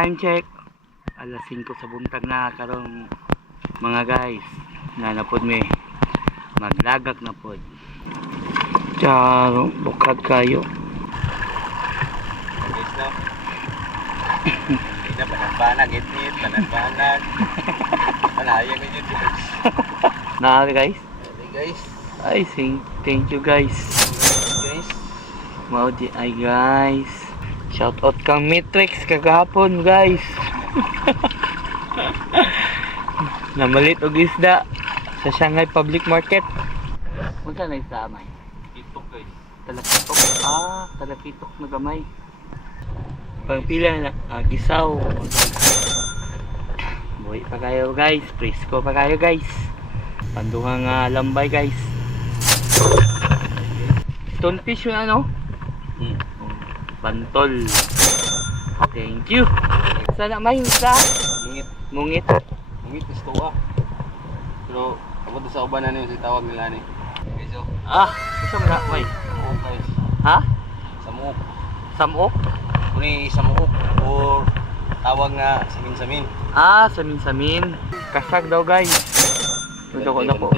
Time check. Alas 5 sa buntag na karon mga guys. Nanapod mi. Maglagak na pod. Charo, bukag kayo. Guys no. Hindi na panagbanag, itnit, panagbanag. Panayang na yun guys. Na guys. Okay guys. Ay, thank you guys. Guys. Mao di ay guys. Shout out kang Matrix kagahapon guys. Namalit og isda sa Shanghai Public Market. Unsa na isda may? TikTok guys. Talakitok. Talakitok na gamay. Pagpila na gisaw. Buhay pa kayo guys. Presko pa kayo guys. Panduhang lambay guys. Stonefish yung ano? Bantol. Thank you. Sana may isa. Mungit. Mungit. Mungit gusto ko. Pero ako sa uban na niyo si tawag nila ni. Guys oh. Isa mo na may. Samuok guys. Ha? Samuok. Samok? Kuni samuok or tawag nga samin-samin. Samin-samin. Kasag daw guys. Ito ko na po.